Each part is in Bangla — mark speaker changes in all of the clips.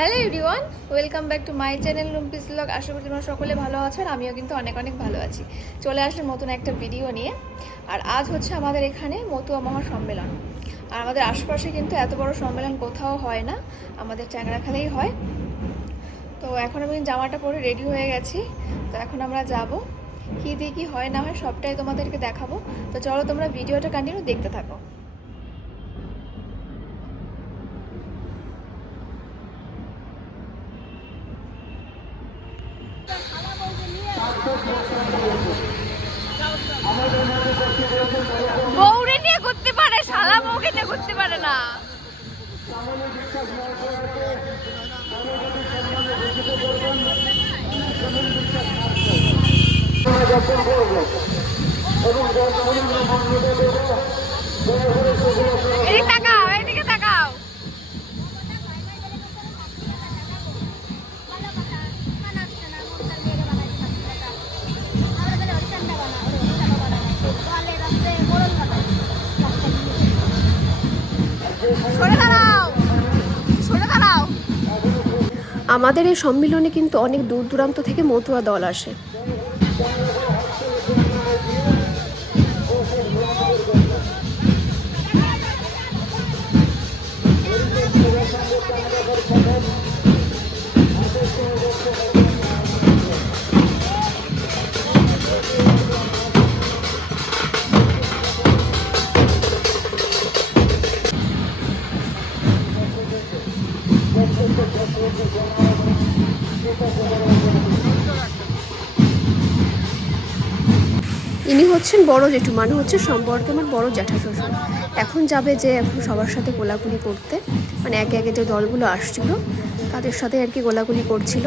Speaker 1: Hello everyone, welcome back to my channel রুমপিস blog. আশা করি তোমরা সকলে ভালো আছো আর আমিও কিন্তু অনেক অনেক ভালো আছি। চলে আসলে নতুন একটা ভিডিও নিয়ে। আর আজ হচ্ছে আমাদের এখানে মতুয়া মহা সম্মেলন। আর আমাদের আশপাশে কিন্তু এত বড় সম্মেলন কোথাও হয় না, আমাদের চ্যাংরাখালেই হয়। তো এখন আমি জামাটা পরে রেডি হয়ে গেছি। তো এখন আমরা যাব। কী দিয়ে কী হয় না হয় সবটাই তোমাদেরকে দেখাবো। তো চলো তোমরা ভিডিওটা কন্টিনিউ দেখতে থাকো বউরে নিয়ে ঘুরতে পারে শালা ঘুরতে পারে না। এদিকে
Speaker 2: আমাদের এই সম্মিলনে কিন্তু অনেক দূর দূরান্ত থেকে মতুয়া দল আসে। ইনি হচ্ছেন বড় জেঠু মানে হচ্ছে সম্পর্কে আমার বড় জ্যাঠা শ্বশুর এখন যাবে যে এখন সবার সাথে গোলাগুলি করতে মানে একে একে যে দলগুলো আসছিল, তাদের সাথে আর কি গোলাগুলি করছিল।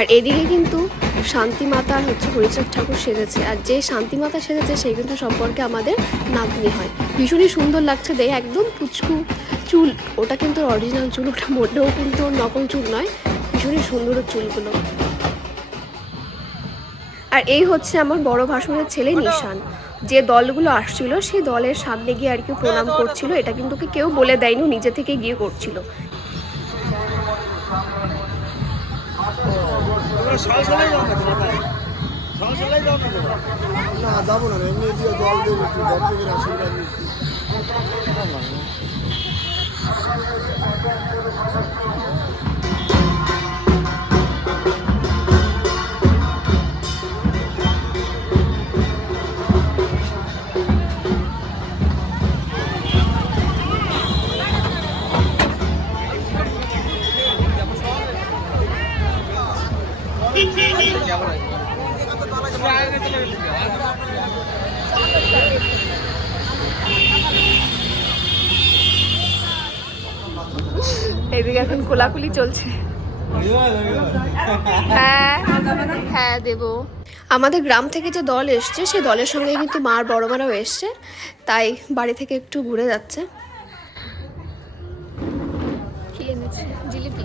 Speaker 2: আর এদিকে কিন্তু শান্তিমাতা আর হচ্ছে হরিচাঁদ ঠাকুর সেজেছে। আর যে শান্তিমাতা সেজেছে সেই কিন্তু সম্পর্কে আমাদের নাতনি হয়। ভীষণই সুন্দর লাগছে দেখ একদম পুচকু চুল। ওটা কিন্তু অরিজিনাল চুল ওটা মোটেও কিন্তু নকল চুল নয় ভীষণই সুন্দর চুলগুলো। আর এই হচ্ছে আমার বড় ভাসুরের ছেলে নিশান। যে দলগুলো আসছিল সেই দলের সামনে গিয়ে আর কি প্রণাম করছিল। এটা কিন্তু কেউ বলে দেয়নি নিজে থেকে গিয়ে করছিল।
Speaker 3: না
Speaker 4: যাব না এমনি দিয়ে জল দেবো একটু ভক্তদের আশীর্বাদ নিচ্ছি।
Speaker 1: এদিকে এখন কোলাকুলি চলছে। হ্যাঁ হ্যাঁ দেবো।
Speaker 2: আমাদের গ্রাম থেকে যে দল এসছে সেই দলের সঙ্গে কিন্তু মার বড় মারাও এসছে, তাই বাড়ি থেকে একটু ঘুরে যাচ্ছে।
Speaker 1: জিলিপি।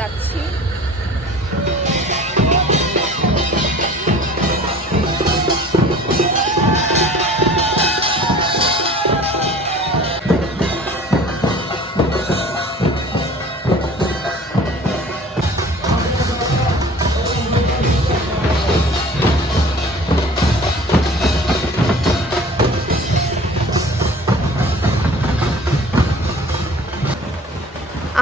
Speaker 1: যাচ্ছি।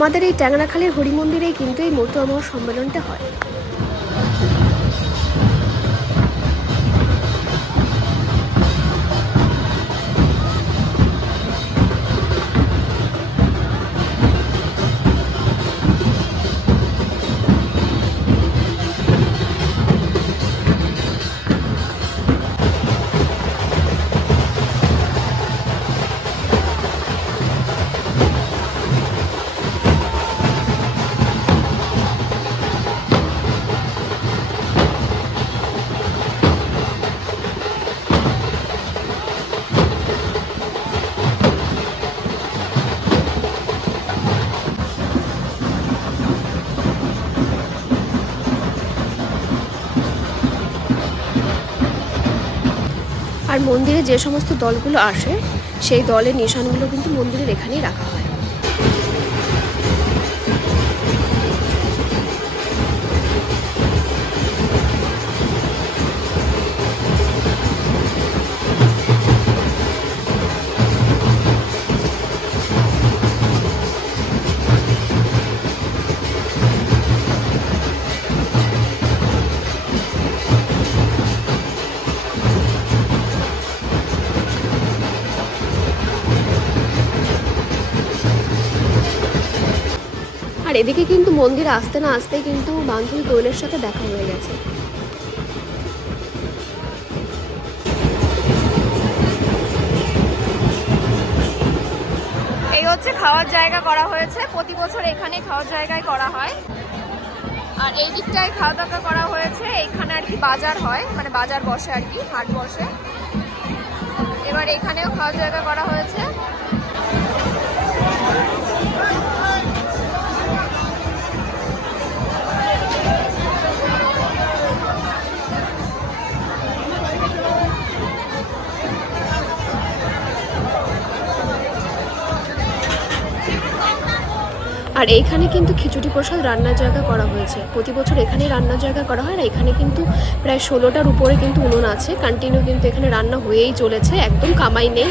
Speaker 2: আমাদের এই ট্যাংরাখালীর হরিমন্দিরেই কিন্তু এই মূর্তি অমর সম্মেলনটা হয়। আর মন্দিরে যে সমস্ত দলগুলো আসে সেই দলের নিশানগুলো কিন্তু মন্দিরের এখানেই রাখা হয়। এদিকে কিন্তু মন্দির আসতে না আসতেই কিন্তু বান্ধবী কোয়েলের সাথে দেখা হয়ে গেছে।
Speaker 1: এই হচ্ছে খাওয়ার জায়গা করা হয়েছে। প্রতি বছর এখানে খাওয়ার জায়গায় করা হয়। আর এই দিকটায় খাওয়া দাওয়া করা হয়েছে। এইখানে আর কি বাজার হয় মানে বাজার বসে আর কি, হাট বসে। এবার এখানেও খাওয়ার জায়গা করা হয়েছে।
Speaker 2: আর এইখানে কিন্তু খিচুড়ি প্রসাদ রান্নার জায়গা করা হয়েছে। প্রতি বছর এখানে রান্নার জায়গা করা হয় আর এখানে কিন্তু প্রায় ষোলোটার উপরে কিন্তু উনুন আছে। কন্টিনিউ কিন্তু এখানে রান্না হয়েই চলেছে, একদম কামাই নেই।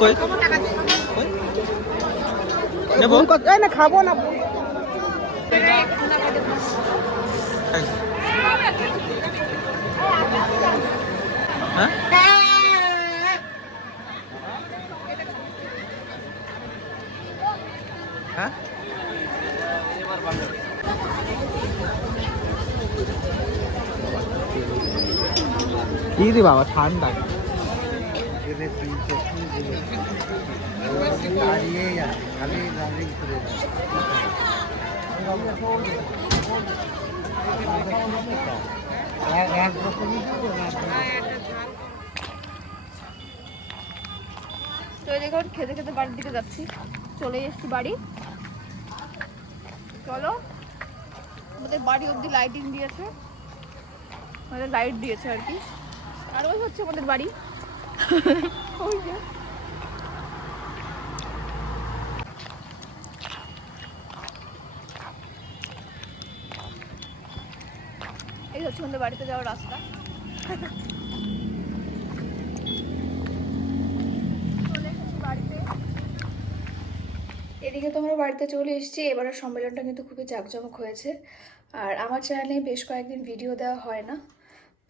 Speaker 3: কই? নেব?
Speaker 5: না খাব না।
Speaker 3: এই। হ্যাঁ? হ্যাঁ? কি রে বাবা ঠান্ডা।
Speaker 1: খেতে খেতে বাড়ির দিকে যাচ্ছি। চলে এসছি বাড়ি। চলো, আমাদের বাড়ি অবধি লাইটিং দিয়েছে। আমাদের লাইট দিয়েছে আর কি। আর ওই হচ্ছে আমাদের বাড়ি। ওই যে। আমাদের বাড়িতে যাওয়ার রাস্তা। এদিকে তো আমরা বাড়িতে চলে এসেছি এবারের সম্মেলনটা কিন্তু খুবই জাঁকজমক হয়েছে। আর আমার চ্যানেলে বেশ কয়েকদিন ভিডিও দেওয়া হয় না,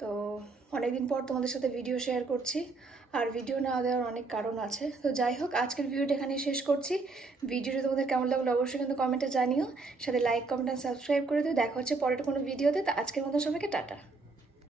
Speaker 1: তো অনেকদিন পর তোমাদের সাথে ভিডিও শেয়ার করছি। আর ভিডিও না দেওয়ার অনেক কারণ আছে। তো যাই হোক, আজকের ভিডিওটা এখানে শেষ করছি। ভিডিওটা তোমাদের কেমন লাগল অবশ্যই কিন্তু কমেন্টে জানিও। সাথে লাইক কমেন্ট আর সাবস্ক্রাইব করে দিও। দেখা হচ্ছে পরের কোনো ভিডিওতে তো আজকের মতো সবাইকে টাটা।